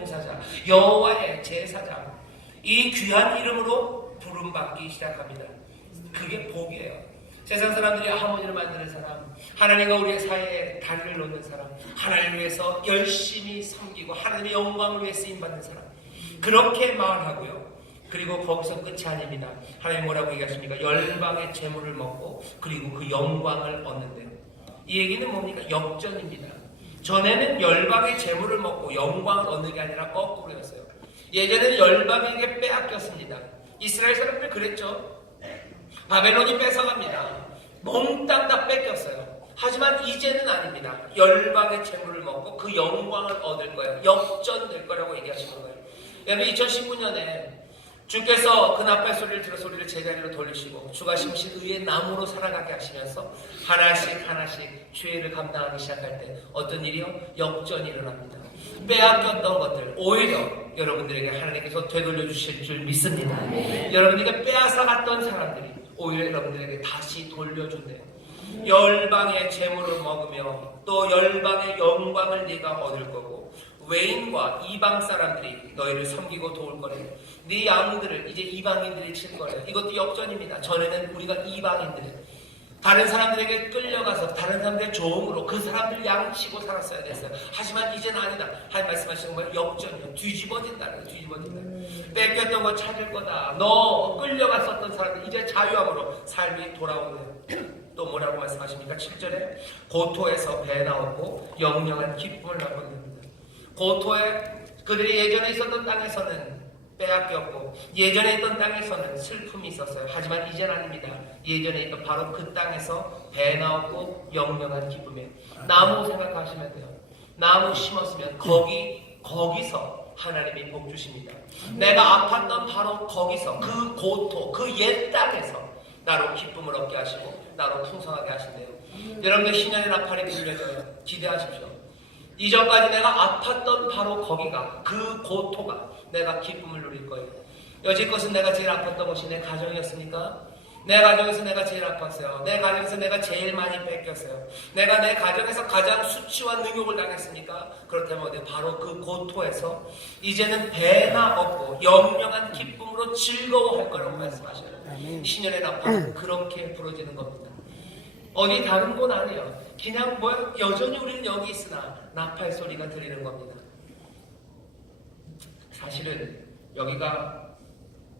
제사장, 여호와의 제사장, 이 귀한 이름으로 부름받기 시작합니다. 그게 복이에요. 세상 사람들이 하모니를 만드는 사람, 하나님과 우리의 사이에 다리를 놓는 사람, 하나님을 위해서 열심히 섬기고 하나님의 영광을 위해 쓰임받는 사람, 그렇게 말하고요. 그리고 거기서 끝이 아닙니다. 하나님 뭐라고 얘기하십니까? 열방의 재물을 먹고 그리고 그 영광을 얻는데요. 이 얘기는 뭡니까? 역전입니다. 전에는 열방의 재물을 먹고 영광을 얻는 게 아니라 거꾸로였어요. 예전에는 열방에게 빼앗겼습니다. 이스라엘 사람들 그랬죠. 바벨론이 뺏어갑니다. 몽땅 다 뺏겼어요. 하지만 이제는 아닙니다. 열방의 재물을 먹고 그 영광을 얻을 거예요. 역전될 거라고 얘기하시는 거예요. 여러분 2019년에 주께서 그 나팔 소리를 들어서 우리를 제자리로 돌리시고 주가 심으신 의의 나무로 살아가게 하시면서 하나씩 하나씩 죄를 감당하기 시작할 때 어떤 일이요? 역전이 일어납니다. 빼앗겼던 것들 오히려 여러분들에게 하나님께서 되돌려 주실 줄 믿습니다. 여러분에게 빼앗아갔던 사람들이 오히려 여러분들에게 다시 돌려준대요. 열방의 재물을 먹으며 또 열방의 영광을 네가 얻을 거고 외인과 이방 사람들이 너희를 섬기고 도울 거래요. 네 양들을 이제 이방인들이 칠 거래요. 이것도 역전입니다. 전에는 우리가 이방인들, 다른 사람들에게 끌려가서 다른 사람들의 종으로 그 사람들 양치고 살았어야 됐어요. 하지만 이제는 아니다. 하나님 말씀하시는 거예요. 역전이요. 뒤집어진다는 거예요. 뒤집어진다. 뺏겼던 거 찾을 거다. 너 끌려갔었던 사람들 이제 자유함으로 삶이 돌아오네요. 또 뭐라고 말씀하십니까? 7절에 고토에서 배 나오고 영영한 기쁨을 나눕니다. 고토에 그들이 예전에 있었던 땅에서는 빼앗겼고 예전에 있던 땅에서는 슬픔이 있었어요. 하지만 이젠 아닙니다. 예전에 있던 바로 그 땅에서 배 나오고 영영한 기쁨에 나무 생각하시면 돼요. 나무 심었으면 거기서 하나님이 복 주십니다. 내가 아팠던 바로 거기서 그 고토 그 옛 땅에서 나로 기쁨을 얻게 하시고 나로 풍성하게 하신대요. 여러분들 신년의 나팔이 불려져요. 기대하십시오. 이전까지 내가 아팠던 바로 거기가 그 고토가 내가 기쁨을 누릴 거예요. 여지껏은 내가 제일 아팠던 것이 내 가정이었습니까? 내 가정에서 내가 제일 아팠어요. 내 가정에서 내가 제일 많이 뺏겼어요. 내가 내 가정에서 가장 수치와 능욕을 당했습니까? 그렇다면 어디 바로 그 고토에서 이제는 배나 얻고 영영한 기쁨으로 즐거워할 거라고 말씀하셔요. 신년의 나팔은 그렇게 부러지는 겁니다. 어디 다른 곳 아니에요. 그냥 여전히 우리는 여기 있으나 나팔 소리가 들리는 겁니다. 사실은 여기가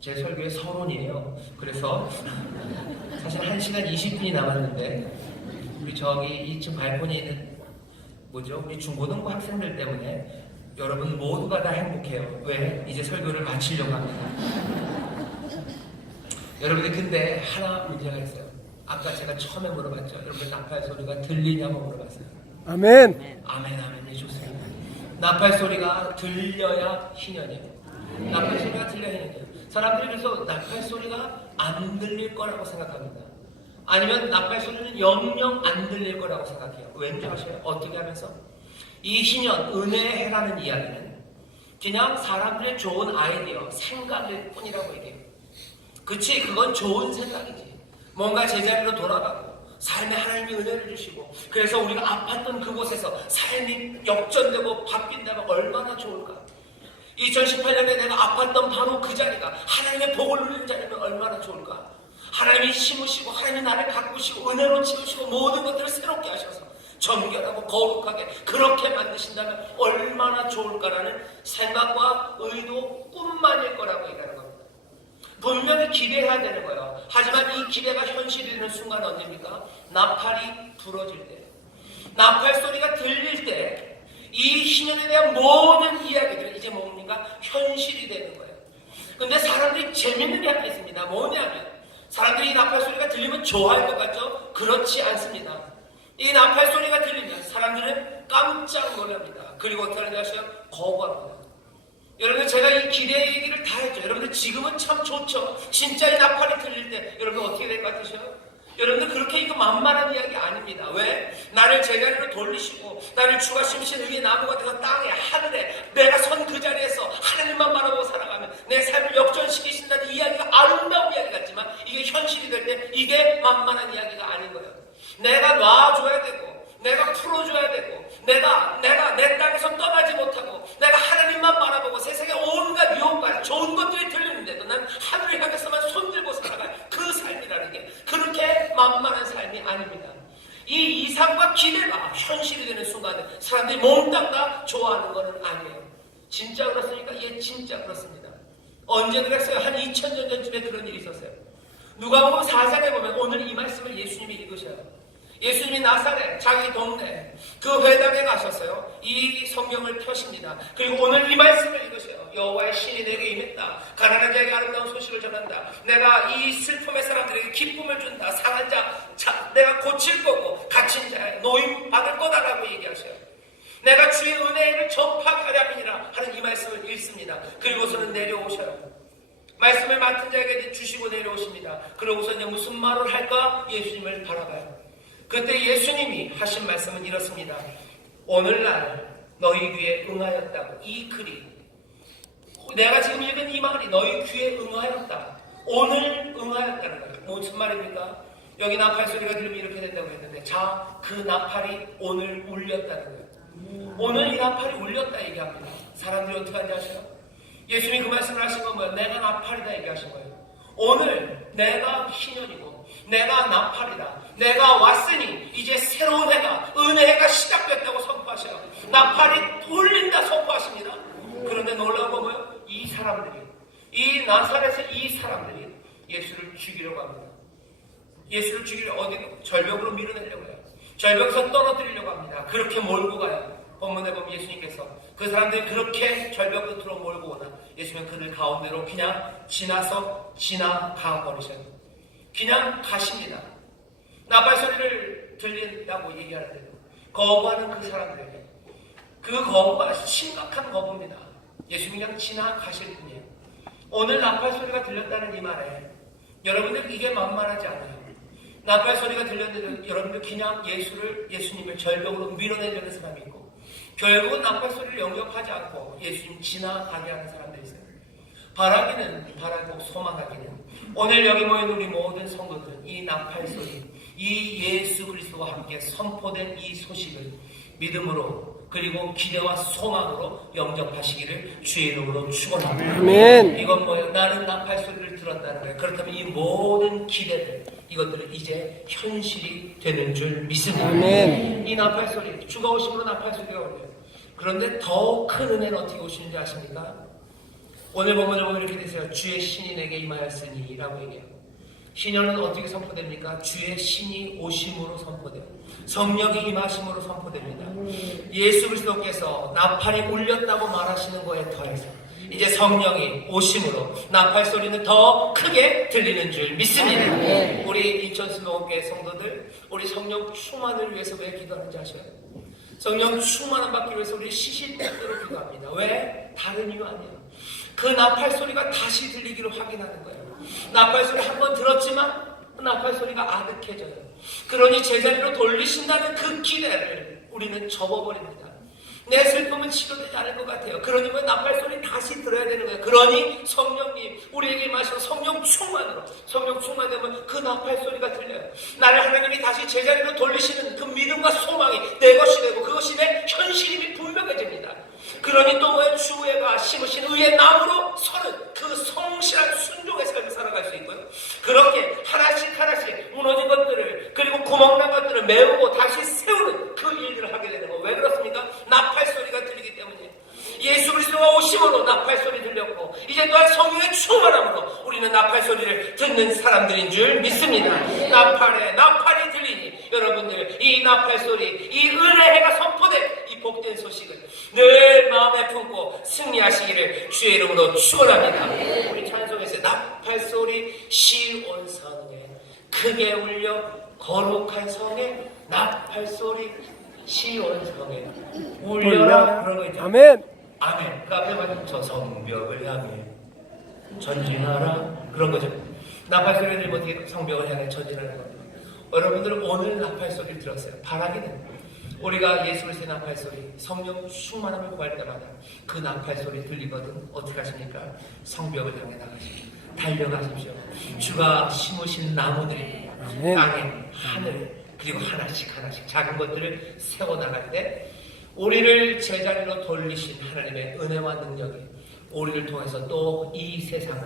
제 설교의 서론이에요. 그래서 사실 1시간 20분이 남았는데 우리 저기 2층 발코니에 있는 우리 중고등부 학생들 때문에 여러분 모두가 다 행복해요. 왜? 이제 설교를 마치려고 합니다. 여러분들 근데 하나 문제가 있어요. 아까 제가 처음에 물어봤죠. 여러분 나팔 소리가 들리냐고 물어봤어요. 아멘. 아멘. 네, 좋습니다. 나팔 소리가 들려야 희년이에요. 나팔 소리가 들려야 희년이에요. 사람들이 그래서 나팔 소리가 안 들릴 거라고 생각합니다. 아니면 나팔 소리는 영영 안 들릴 거라고 생각해요. 왠지 아세요? 어떻게 하면서? 이 희년, 은혜의 해라는 이야기는 그냥 사람들의 좋은 아이디어, 생각일 뿐이라고 얘기해요. 그치, 그건 좋은 생각이지. 뭔가 제자리로 돌아가고 삶에 하나님이 은혜를 주시고 그래서 우리가 아팠던 그곳에서 삶이 역전되고 바뀐다면 얼마나 좋을까. 2018년에 내가 아팠던 바로 그 자리가 하나님의 복을 누리는 자리면 얼마나 좋을까. 하나님이 심으시고 하나님이 나를 가꾸시고 은혜로 채우시고 모든 것들을 새롭게 하셔서 정결하고 거룩하게 그렇게 만드신다면 얼마나 좋을까라는 생각과 의도 뿐만일 거라고 얘기하는 겁니다. 분명히 기대해야 되는 거예요. 하지만 이 기대가 현실이 되는 순간 언제입니까? 나팔이 부러질 때, 나팔 소리가 들릴 때 이 신년에 대한 모든 이야기들은 이제 뭡니까? 현실이 되는 거예요. 근데 사람들이 재밌는 게 하나 있습니다. 뭐냐면 사람들이 이 나팔 소리가 들리면 좋아할 것 같죠? 그렇지 않습니다. 이 나팔 소리가 들리면 사람들은 깜짝 놀랍니다. 그리고 어떻게 하는지 아세요? 거부합니다. 여러분 제가 이 기대 얘기를 다 했죠. 여러분들 지금은 참 좋죠. 진짜 이 나팔이 들릴 때 여러분 어떻게 될 것 같으세요? 여러분들 그렇게 이거 만만한 이야기 아닙니다. 왜? 나를 제자리로 돌리시고 나를 주가 심으신 의의 나무가 되어 땅에 하늘에 내가 선 그 자리에서 하나님만 바라보고 살아가면 내 삶을 역전시키신다는 이야기가 아름다운 이야기 같지만 이게 현실이 될 때 이게 만만한 이야기가 아닌 거예요. 내가 놔줘야 되고 내가 풀어줘야 되고 내가 내 땅에서 떠나지 못하고 내가 하나님만 기대가 현실이 되는 순간에 사람들이 몽땅 다 좋아하는 것은 아니에요. 진짜 그렇습니까? 예, 진짜 그렇습니다. 언제 그랬어요? 한 2000년 전쯤에 그런 일이 있었어요. 누가복음 4장에 보면 오늘 이 말씀을 예수님이 읽으셔요. 예수님이 나사렛 자기 동네 그 회당에 가셨어요. 이 성경을 펴십니다. 그리고 오늘 이 말씀을 읽으세요. 여호와의 신이 내게 임했다. 가난한 자에게 아름다운 소식을 전한다. 내가 이 슬픔의 사람들에게 기쁨을 준다. 상한 자 내가 고칠 거고 갇힌 자에 노임 받을 거다라고 얘기하셔요. 내가 주의 은혜를 전파하게 하려 함이니라 하는 이 말씀을 읽습니다. 그리고서는 내려오셔요. 말씀을 맡은 자에게 주시고 내려오십니다. 그러고서 이제 무슨 말을 할까? 예수님을 바라봐요. 그때 예수님이 하신 말씀은 이렇습니다. 오늘날 너희 귀에 응하였다고. 이 글이 내가 지금 읽은 이 말이 너희 귀에 응하였다. 오늘 응하였다는 거예요. 무슨 말입니까? 여기 나팔 소리가 들리면 이렇게 된다고 했는데 자, 그 나팔이 오늘 울렸다는 거예요. 오늘 이 나팔이 울렸다 얘기합니다. 사람들이 어떻게 하는지 아세요? 예수님이 그 말씀을 하신 건 뭐예요? 내가 나팔이다 얘기하신 거예요. 오늘 내가 신년이고 내가 나팔이다. 내가 왔으니 이제 새로운 해가 은혜가 시작됐다고 선포하셔요. 나팔이 돌린다 선포하십니다. 그런데 놀라운 건 뭐예요? 이 사람들이 이 나사렛의 이 사람들이 예수를 죽이려고 합니다. 예수를 죽이려고 어디로? 절벽으로 밀어내려고 해요. 절벽에서 떨어뜨리려고 합니다. 그렇게 몰고 가요. 본문에 보면 예수님께서 그 사람들이 그렇게 절벽 끝으로 몰고 오나 예수님은 그들 가운데로 그냥 지나가 버리셔요. 그냥 가십니다. 나팔 소리를 들린다고 얘기하는데도 거부하는 그 사람들에게 그 거부가 심각한 거부입니다. 예수님이 그냥 지나가실 뿐이에요. 오늘 나팔 소리가 들렸다는 이 말에 여러분들 이게 만만하지 않아요. 나팔 소리가 들렸는데 여러분들 그냥 예수님을 절벽으로 밀어내려는 사람이 있고 결국은 나팔 소리를 영접하지 않고 예수님 지나가게 하는 사람들이 있어요. 바라기는 바라고 소망하기는 오늘 여기 모인 우리 모든 성도들은 이 나팔 소리, 이 예수 그리스도와 함께 선포된 이 소식을 믿음으로 그리고 기대와 소망으로 영접하시기를 주의 이름으로 축원합니다. 아멘. 이건 뭐예요? 나는 나팔 소리를 들었다는 거예요. 그렇다면 이 모든 기대들 이것들은 이제 현실이 되는 줄 믿습니다. 아멘. 이 나팔 소리, 주가 오심으로 나팔 소리가 올려요. 그런데 더 큰 은혜는 어떻게 오시는지 아십니까? 오늘 본문을 보면 이렇게 되세요. 주의 신이 내게 임하였으니 라고 얘기해요. 신년은 어떻게 선포됩니까? 주의 신이 오심으로 선포돼요. 성령이 임하심으로 선포됩니다. 예수 그리스도께서 나팔이 울렸다고 말하시는 거에 더해서 이제 성령이 오심으로 나팔 소리는 더 크게 들리는 줄 믿습니다. 우리 인천수목교회 성도들 우리 성령 충만을 위해서 왜 기도하는지 아셔요? 성령 충만을 받기 위해서 우리 시시때때로 기도합니다. 왜? 다른 이유 아니에요. 그 나팔 소리가 다시 들리기를 확인하는 거예요. 나팔 소리 한 번 들었지만 그 나팔 소리가 아득해져요. 그러니 제자리로 돌리신다는 그 기대를 우리는 접어버립니다. 내 슬픔은 치료되지 않을 것 같아요. 그러니 뭐 나팔 소리 다시 들어야 되는 거예요. 그러니 성령님 우리에게 임하셔서 성령 충만되면 그 나팔 소리가 들려요. 나를 하나님이 다시 제자리로 돌리시는 그 믿음과 소망이 내 것이 되고 그것이 내 현실임이 분명해집니다. 그러니 또 뭐예요? 주가 심으신 의의 나무로 서는 그 성실한 순종의 삶을 살아갈 수 있고요. 그렇게 하나씩 무너진 것들을 그리고 구멍난 것들을 메우고 다시 세우는 그 일들을 하게 되는 거. 왜 그렇습니까? 나팔 소리가 들리기 때문이에요. 예수 그리스도가 오심으로 나팔 소리 들렸고 이제 또한 성령의 충만함으로 우리는 나팔 소리를 듣는 사람들인 줄 믿습니다. 나팔이 들리니 여러분들 이 나팔 소리, 이 은혜의 해가 선포된 이 복된 소식을 늘 마음에 품고 승리하시기를 주의 이름으로 축원합니다. 우리 찬송에서 나팔 소리 시온 성에 크게 울려 거룩한 성에 나팔 소리 시온 성에 울려라 그런 거 있죠. 아멘. 아멘. 그 앞에 맞으면 저 성벽을 향해 전진하라 그런 거죠. 나팔 소리 들으면 어떻게 성벽을 향해 전진하는 겁니다. 여러분들은 오늘 나팔 소리를 들었어요. 바라기는 우리가 예수 그리스도의 나팔 소리, 성령 충만함을 구할 때마다 그 나팔 소리 들리거든 어떻게 하십니까? 성벽을 향해 나가십시오. 달려가십시오. 주가 심으신 나무들이 땅에 하늘 그리고 하나씩 작은 것들을 세워나갈 때 우리를 제자리로 돌리신 하나님의 은혜와 능력이 우리를 통해서 또 이 세상을,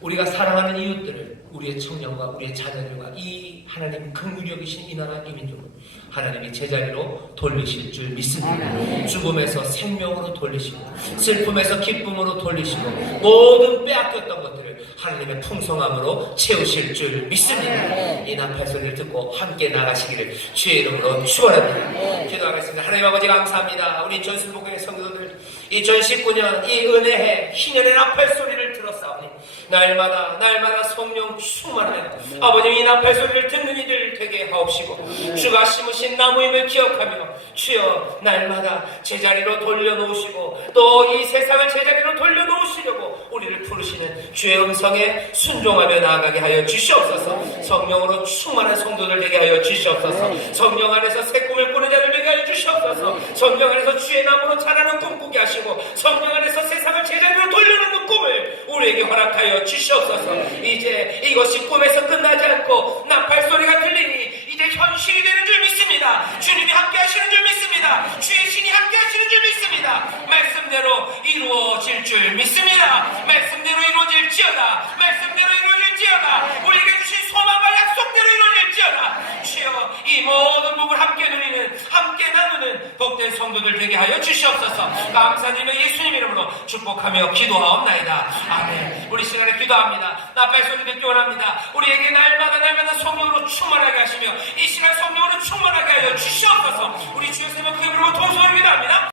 우리가 사랑하는 이웃들을, 우리의 청년과 우리의 자녀들과 이 하나님 긍휼히 여기신 이 나라 이 민족을 하나님이 제자리로 돌리실 줄 믿습니다. 죽음에서 생명으로 돌리시고 슬픔에서 기쁨으로 돌리시고 모든 빼앗겼던 것들을 하나님의 풍성함으로 채우실 줄 믿습니다. 이 나팔 소리를 듣고 함께 나가시기를 주의 이름으로 축원합니다. 기도하겠습니다. 하나님 아버지 감사합니다. 우리 전순복음의 성도들 2019년 이 은혜의 희년의 나팔 소리를 들었사오니 날마다 성령 충만하여 아버님 이 나팔 소리를 듣는 이들 되게 하옵시고 주가 심으신 나무임을 기억하며 주여 날마다 제자리로 돌려놓으시고 또 이 세상을 제자리로 돌려놓으시려고 우리를 부르시는 주의 음성에 순종하며 나아가게 하여 주시옵소서. 성령으로 충만한 성도들 되게 하여 주시옵소서. 성령 안에서 새 꿈을 꾸는 자들 되게 하여 주시옵소서. 성령 안에서 주의 나무로 자라는 꿈 꾸게 하시고 성령 안에서 세상을 제자리로 돌려놓는 꿈을 우리에게 허락하여 주시옵소서. 이제 이것이 꿈에서 끝나지 않고 나팔 소리가 들리니 이제 현실이 되는 줄 믿습니다. 주님이 함께 하시는 줄 믿습니다. 주의 신이 함께 하시는 줄 믿습니다. 말씀대로 이루어질 줄 믿습니다. 말씀대로 이루어질지어다. 말씀대로 이루어질지어다. 우리에게 주신 소망과 약속대로 이루어질지어다. 주여 이 모든 복을 함께 누리는, 함께 나누는 복된 성도들 되게 하여 주시옵소서. 감사드리며 예수님 이름으로 축복하며 기도하옵나이다. 아멘. 우리 시간에 기도합니다. 나팔 소리 듣기 원합니다. 우리에게 날마다 성령으로 충만하게 하시며 이 시간 성령으로 충만하게 하여 주시옵소서. 우리 주여 세면 그 이름으로 동서를 기도합니다.